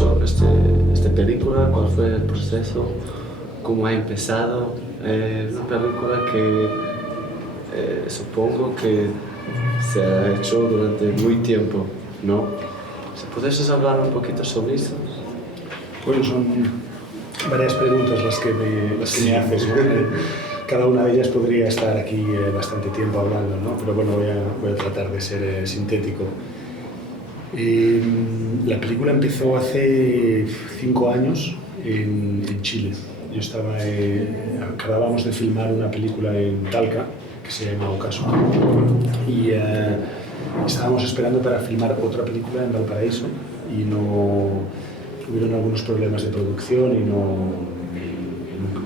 hecho esta película? ¿Cuál fue el proceso? ¿Cómo ha empezado? Una película que supongo que se ha hecho durante muy tiempo, ¿no? ¿Puedes hablar un poquito sobre eso? Bueno, son varias preguntas las que me haces, ¿no? Cada una de ellas podría estar aquí bastante tiempo hablando, ¿no? Pero bueno, voy a tratar de ser sintético. La película empezó hace 5 años en Chile. Yo acabábamos de filmar una película en Talca que se llama Ocaso y estábamos esperando para filmar otra película en Valparaíso y hubieron algunos problemas de producción y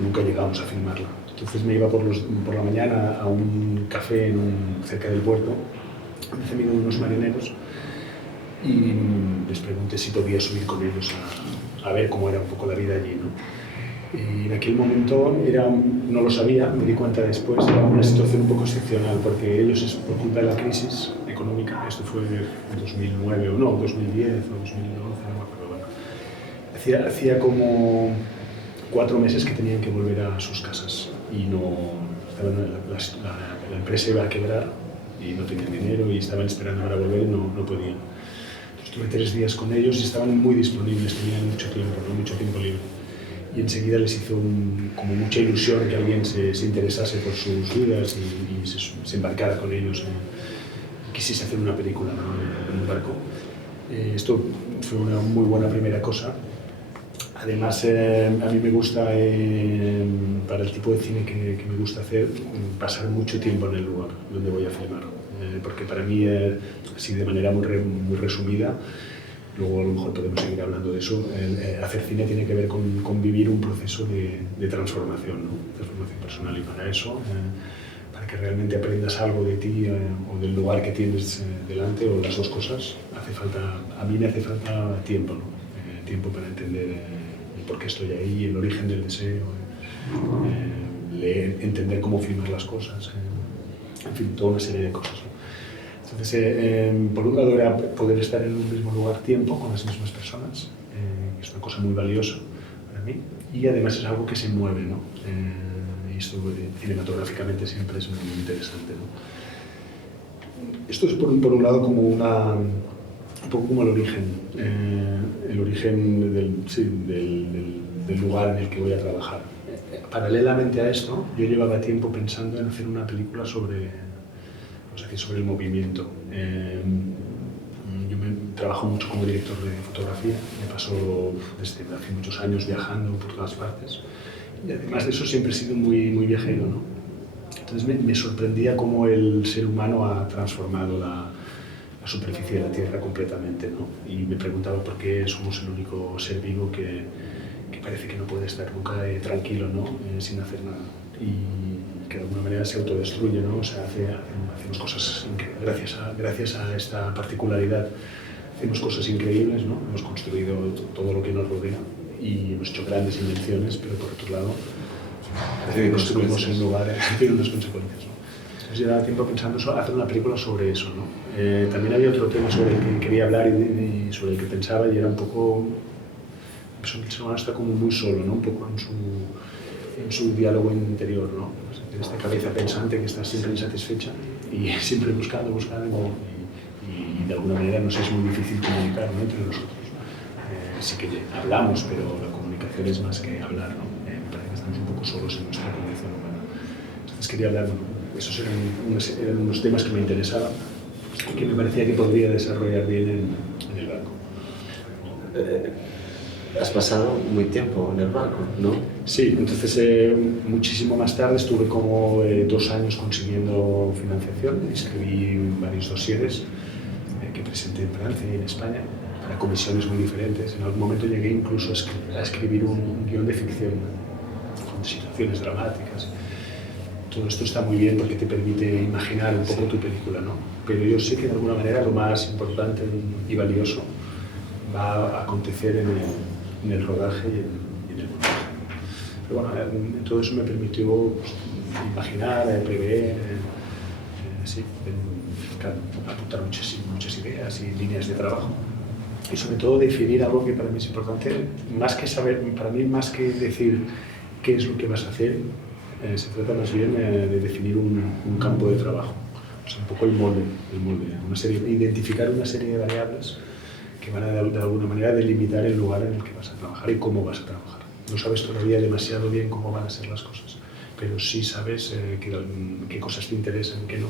nunca llegamos a filmarla. Entonces me iba por la mañana a un café cerca del puerto, empecé viendo unos marineros y les pregunté si podía subir con ellos a ver cómo era un poco la vida allí, ¿no? Y en aquel momento no lo sabía, me di cuenta después, era una situación un poco excepcional porque ellos, por culpa de la crisis económica, esto fue en 2009 o no, 2010 o 2011, no me acuerdo, bueno, hacía como 4 meses que tenían que volver a sus casas y la empresa iba a quebrar y no tenían dinero y estaban esperando para volver y no podían. Estuve 3 días con ellos y estaban muy disponibles, tenían mucho tiempo libre. Y enseguida les hizo como mucha ilusión que alguien se interesase por sus vidas y se embarcara con ellos y quisiese hacer una película, ¿no? En un barco. Esto fue una muy buena primera cosa. Además, a mí me gusta, para el tipo de cine que me gusta hacer, pasar mucho tiempo en el lugar donde voy a filmar. Porque para mí, así de manera muy resumida, luego a lo mejor podemos seguir hablando de eso, hacer cine tiene que ver con vivir un proceso de transformación, ¿no? Transformación personal, y para eso, para que realmente aprendas algo de ti o del lugar que tienes delante, o las dos cosas, a mí me hace falta tiempo, ¿no? Tiempo para entender por qué estoy ahí, el origen del deseo, entender cómo filmar las cosas, en fin, toda una serie de cosas, ¿no? Entonces, por un lado era poder estar en un mismo lugar tiempo con las mismas personas, que es una cosa muy valiosa para mí, y además es algo que se mueve, ¿no? Y esto cinematográficamente siempre es muy interesante, ¿no? Esto es por un lado como un poco como el origen del lugar en el que voy a trabajar. Paralelamente a esto, yo llevaba tiempo pensando en hacer una película sobre el movimiento. Yo trabajo mucho como director de fotografía, me paso desde hace muchos años viajando por todas partes y además de eso siempre he sido muy, muy viajero, ¿no? Entonces me sorprendía cómo el ser humano ha transformado la superficie de la Tierra completamente, ¿no? Y me preguntaba por qué somos el único ser vivo que parece que no puede estar nunca tranquilo, ¿no? Sin hacer nada. Y que de alguna manera se autodestruye, ¿no? O sea, hacemos cosas gracias a esta particularidad, hacemos cosas increíbles, ¿no? Hemos construido todo lo que nos rodea y hemos hecho grandes invenciones, pero por otro lado, parece que construimos en lugares que tienen unas consecuencias, ¿no? Entonces llevaba tiempo pensando hacer una película sobre eso, ¿no? También había otro tema sobre el que quería hablar y sobre el que pensaba, y era un poco... El ser humano está como muy solo, ¿no? Un poco en su diálogo interior, ¿no? En esta cabeza pensante que está siempre insatisfecha y siempre buscando y de alguna manera nos es muy difícil comunicar, ¿no? Entre nosotros. Sí que hablamos, pero la comunicación es más que hablar, ¿no? Me parece que estamos un poco solos en nuestra condición humana. Entonces quería hablar, bueno, esos eran unos temas que me interesaban y que me parecía que podría desarrollar bien en el barco. Has pasado muy tiempo en el barco, ¿no? Sí, entonces muchísimo más tarde estuve como 2 años consiguiendo financiación, escribí varios dosieres que presenté en Francia y en España para comisiones muy diferentes. En algún momento llegué incluso a escribir un guión de ficción con situaciones dramáticas. Todo esto está muy bien porque te permite imaginar un poco tu película, ¿no? Pero yo sé que de alguna manera lo más importante y valioso va a acontecer en el rodaje y en el montaje. Pero bueno, todo eso me permitió imaginar, prever, apuntar muchas ideas y líneas de trabajo. y sobre todo definir algo que para mí es importante, más que saber, para mí más que decir qué es lo que vas a hacer, se trata más bien de definir un campo de trabajo, o sea, un poco el molde, identificar una serie de variables que van a de alguna manera delimitar el lugar en el que vas a trabajar y cómo vas a trabajar. No sabes todavía demasiado bien cómo van a ser las cosas, pero sí sabes qué cosas te interesan y qué no,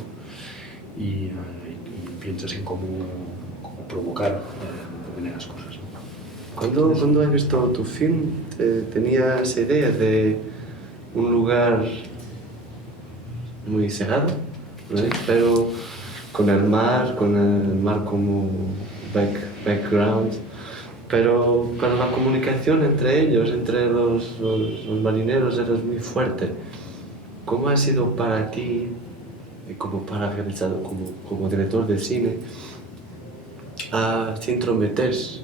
y piensas en cómo provocar determinadas cosas, ¿no? Cuando he visto tu film, tenía esa idea de un lugar muy cerrado, ¿no? Pero con el mar como background, pero la comunicación entre ellos, entre los marineros, era muy fuerte. ¿Cómo ha sido para ti, como para realizador, como director de cine, a te intrometes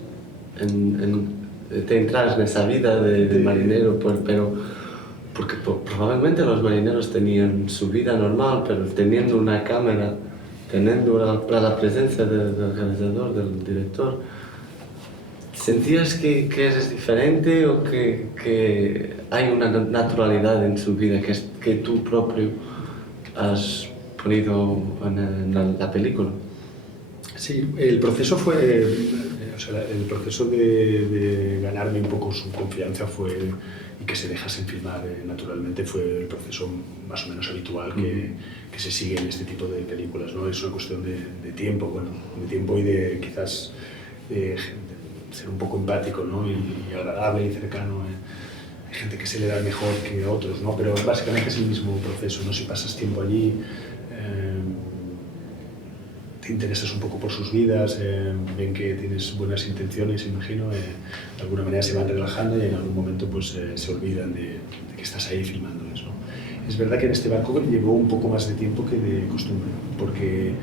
te entras en esa vida de marinero, pero porque probablemente los marineros tenían su vida normal, pero teniendo una cámara, teniendo la presencia del realizador, del director, ¿sentías que eres diferente o que hay una naturalidad en su vida que tú propio has ponido en la película? Sí, el proceso fue, el proceso de ganarme un poco su confianza y que se dejasen filmar naturalmente fue el proceso más o menos habitual que se sigue en este tipo de películas, ¿no? Es una cuestión de tiempo, de tiempo y de quizás de ser un poco empático, ¿no? y agradable y cercano. Hay gente que se le da mejor que a otros, ¿no? Pero básicamente es el mismo proceso, ¿no? Si pasas tiempo allí, te interesas un poco por sus vidas, ven que tienes buenas intenciones, imagino, de alguna manera se van relajando y en algún momento pues, se olvidan de que estás ahí filmándoles, ¿no? Es verdad que en este barco llevó un poco más de tiempo que de costumbre, porque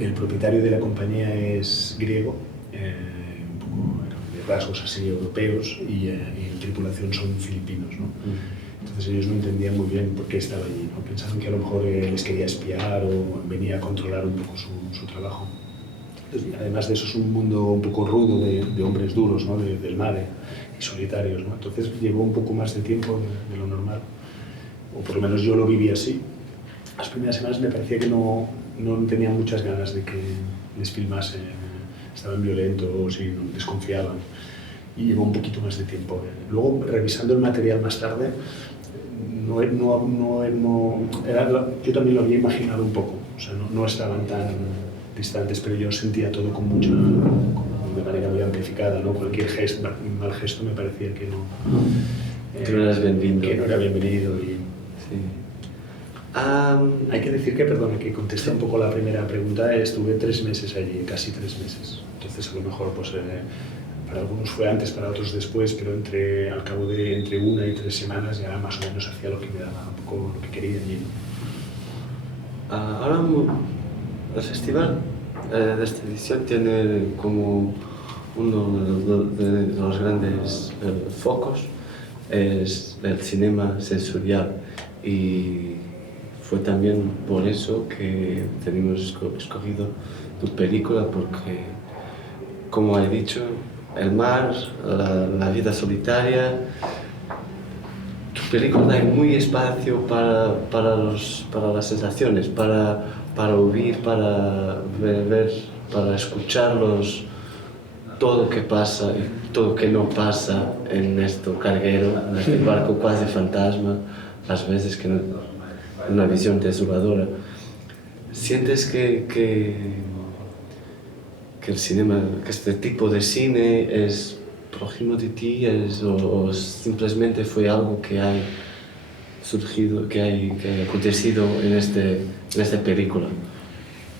el propietario de la compañía es griego, un poco de rasgos así europeos, y en tripulación son filipinos, ¿no? Entonces ellos no entendían muy bien por qué estaba allí, ¿no? Pensaban que a lo mejor les quería espiar o venía a controlar un poco su trabajo. Entonces, además de eso es un mundo un poco rudo de hombres duros, ¿no? Del mar y solitarios, ¿no? Entonces llevó un poco más de tiempo de lo normal, o por lo menos yo lo viví así. Las primeras semanas me parecía que no tenían muchas ganas de que les filmase, estaban violentos y desconfiaban. Y llevó un poquito más de tiempo. Luego, revisando el material más tarde, yo también lo había imaginado un poco, o sea, no estaban tan distantes, pero yo sentía todo de manera muy amplificada, ¿no? Cualquier mal gesto me parecía que no eras bienvenido. Que no era bienvenido. Sí. Hay que decir que, perdón, que contesté un poco la primera pregunta, estuve 3 meses allí, casi 3 meses. Entonces, a lo mejor, pues, para algunos fue antes, para otros después, pero al cabo de entre 1 y 3 semanas ya más o menos hacía lo que me daba, un poco lo que quería allí, ¿no? Ahora el festival de esta edición tiene como uno de los grandes focos es el cinema sensorial, y fue también por eso que tenemos escogido tu película, porque, como he dicho, el mar, la vida solitaria. Tu película da muy espacio para las sensaciones, para oír, para ver, para escucharlos, todo lo que pasa y todo lo que no pasa en este carguero, en este barco casi fantasma, las veces que una visión desoladora. ¿Sientes que el cinema, que este tipo de cine es próximo de ti, o simplemente fue algo que ha surgido, que ha acontecido en esta película?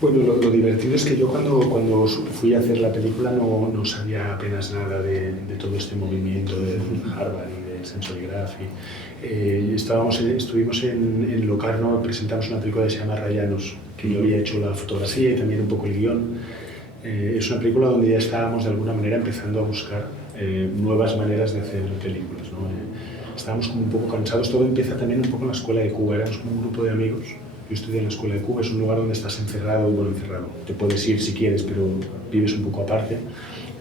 Bueno, lo divertido es que yo cuando fui a hacer la película no sabía apenas nada de todo este movimiento del Harvard y del Sensory Graph. Estuvimos en Locarno, presentamos una película que se llama Rayanos, que yo había hecho la fotografía y también un poco el guión. Es una película donde ya estábamos de alguna manera empezando a buscar nuevas maneras de hacer películas, ¿no? Estábamos como un poco cansados. Todo empieza también un poco en la escuela de Cuba. Éramos como un grupo de amigos. Yo estudié en la escuela de Cuba. Es un lugar donde estás encerrado, te puedes ir si quieres, pero vives un poco aparte.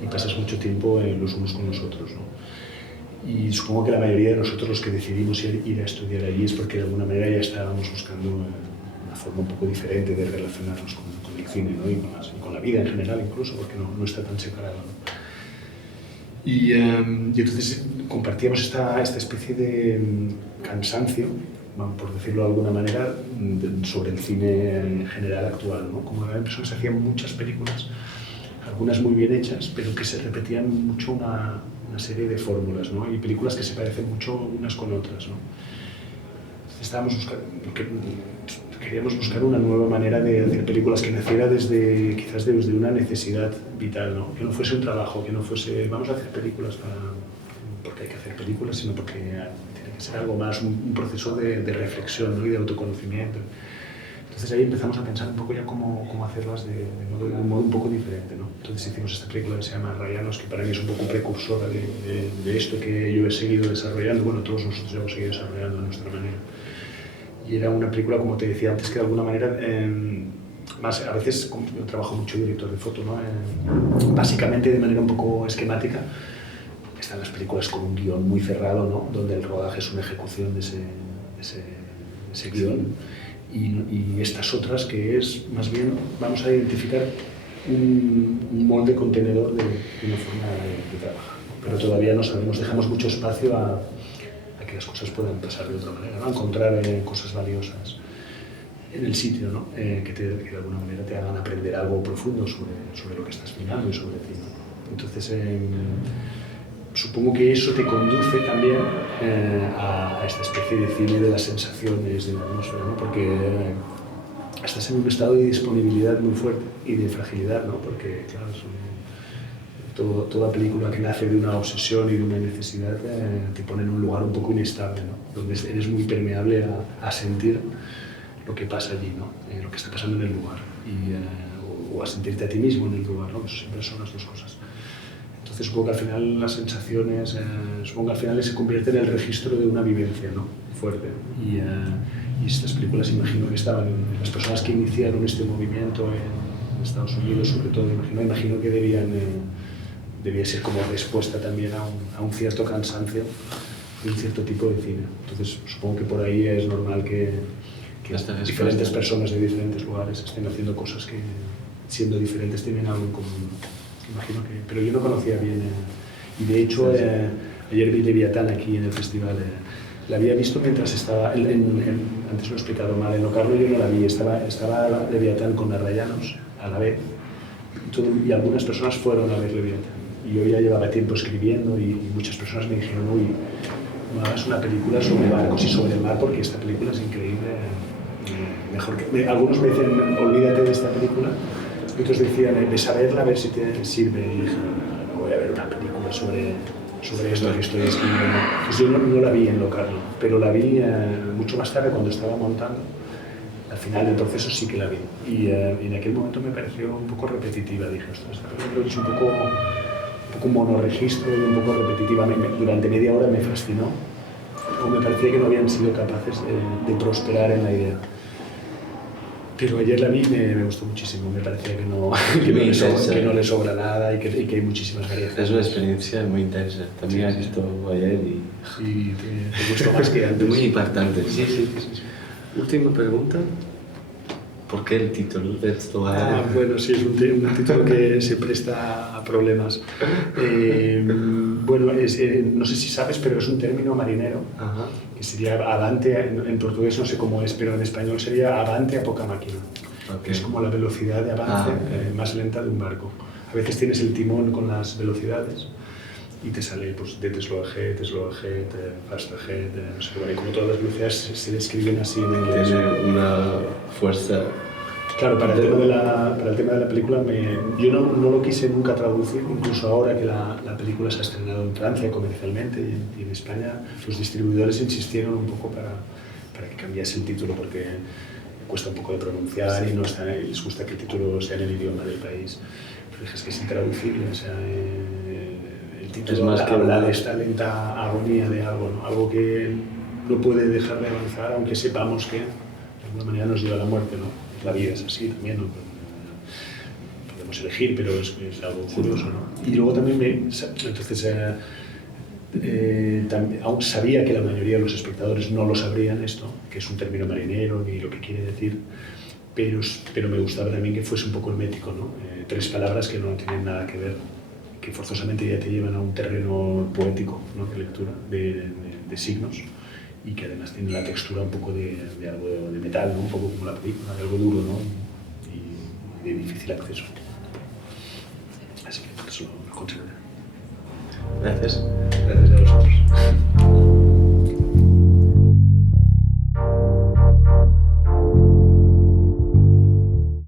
y pasas mucho tiempo los unos con los otros, ¿no? Y supongo que la mayoría de nosotros los que decidimos ir a estudiar allí es porque de alguna manera ya estábamos buscando una forma un poco diferente de relacionarnos con el cine, ¿no? Y con la vida en general incluso, porque no está tan separado, ¿no? Y entonces compartíamos esta especie de cansancio, por decirlo de alguna manera, sobre el cine en general actual, ¿no? Como eran personas que hacían muchas películas, algunas muy bien hechas, pero que se repetían mucho una serie de fórmulas, ¿no? Y películas que se parecen mucho unas con otras, ¿no? Queríamos buscar una nueva manera de hacer películas que naciera quizás desde una necesidad vital, ¿no? Que no fuese un trabajo, que no fuese vamos a hacer películas porque hay que hacer películas, sino porque tiene que ser algo más, un proceso de reflexión, ¿no? Y de autoconocimiento. Entonces ahí empezamos a pensar un poco ya cómo hacerlas de un modo un poco diferente, ¿no? Entonces hicimos esta película que se llama Rayanos, que para mí es un poco precursora de esto que yo he seguido desarrollando, bueno, todos nosotros hemos seguido desarrollando de nuestra manera. Y era una película, como te decía antes, que de alguna manera, más a veces yo trabajo mucho director de foto, ¿no? Básicamente de manera un poco esquemática, están las películas con un guión muy cerrado, ¿no? Donde el rodaje es una ejecución de ese guión. Y estas otras que es, más bien, vamos a identificar un molde contenedor de una forma de trabajar. Pero todavía no sabemos, dejamos mucho espacio a que las cosas puedan pasar de otra manera, ¿no? A encontrar cosas valiosas en el sitio, ¿no? Que de alguna manera te hagan aprender algo profundo sobre lo que estás filmando y sobre ti, ¿no? Entonces, supongo que eso te conduce también a esta especie de cine de las sensaciones, de la atmósfera, ¿no? Porque estás en un estado de disponibilidad muy fuerte y de fragilidad, ¿no? Porque, claro, toda película que nace de una obsesión y de una necesidad te pone en un lugar un poco inestable, ¿no? Donde eres muy permeable a sentir lo que pasa allí, ¿no? Lo que está pasando en el lugar, o a sentirte a ti mismo en el lugar, ¿no? Eso siempre son las dos cosas. Entonces supongo que al final las sensaciones, se convierte en el registro de una vivencia, ¿no? Fuerte. Y estas películas, imagino que estaban, las personas que iniciaron este movimiento en Estados Unidos, sobre todo, imagino que debía ser como respuesta también a un cierto cansancio de un cierto tipo de cine. Entonces supongo que por ahí es normal que diferentes personas de diferentes lugares estén haciendo cosas que, siendo diferentes, tienen algo en común. Imagino que, pero yo no conocía bien, y de hecho ayer vi Leviatán aquí en el festival. La había visto mientras estaba, antes lo he explicado mal, en Locarno yo no la vi, estaba Leviatán con Arrayanos a la vez, y algunas personas fueron a ver Leviatán. Y yo ya llevaba tiempo escribiendo y muchas personas me dijeron, uy, no hagas una película sobre barcos y sobre el mar porque esta película es increíble. Algunos me decían, olvídate de esta película, y otros decían, de saberla, a ver si te sirve. Y dije, no voy a ver una película sobre esto que estoy escribiendo. Entonces yo no la vi en Locarno, pero la vi mucho más tarde cuando estaba montando. Al final del proceso sí que la vi. Y en aquel momento me pareció un poco repetitiva. Dije, ostras, esta película es un poco monorregistro y un poco repetitiva. Durante media hora me fascinó. O me parecía que no habían sido capaces de prosperar en la idea. Pero ayer la vi y me gustó muchísimo. Me parecía que no le sobra nada y que hay muchísimas variaciones. Es una experiencia muy intensa. También he visto ayer y te gustó más que antes. Muy impactante. Sí. Última pregunta. ¿Por qué el título? Bueno, sí, es un título que se presta a problemas. Bueno, no sé si sabes, pero es un término marinero, que sería avante, en portugués no sé cómo es, pero en español sería avante a poca máquina, que es como la velocidad de avance más lenta de un barco. A veces tienes el timón con las velocidades y te sale pues, de slow ahead, fast ahead, no sé qué, como todas las velocidades se describen así en inglés. Tiene una fuerza. Claro, para el tema de la película, yo no lo quise nunca traducir, incluso ahora que la película se ha estrenado en Francia comercialmente y en España, los distribuidores insistieron un poco para que cambiase el título porque cuesta un poco de pronunciar y les gusta que el título sea en el idioma del país. Pero dije, es que es intraducible, o sea, el título habla de esta lenta agonía de algo, ¿no? Algo que no puede dejar de avanzar, aunque sepamos que de alguna manera nos lleva a la muerte, ¿no? La vida es así también, ¿no? podemos elegir, pero es algo curioso, ¿no? Y luego también entonces aún sabía que la mayoría de los espectadores no lo sabrían esto, que es un término marinero ni lo que quiere decir, pero me gustaba también que fuese un poco hermético, ¿no? Tres palabras que no tienen nada que ver, que forzosamente ya te llevan a un terreno poético, ¿no? De lectura, de signos, y que además tienen la textura un poco de algo de metal, ¿no? Un poco como la película, de algo duro, ¿no? Y de difícil acceso. Así que por eso lo consideré. Gracias. Gracias.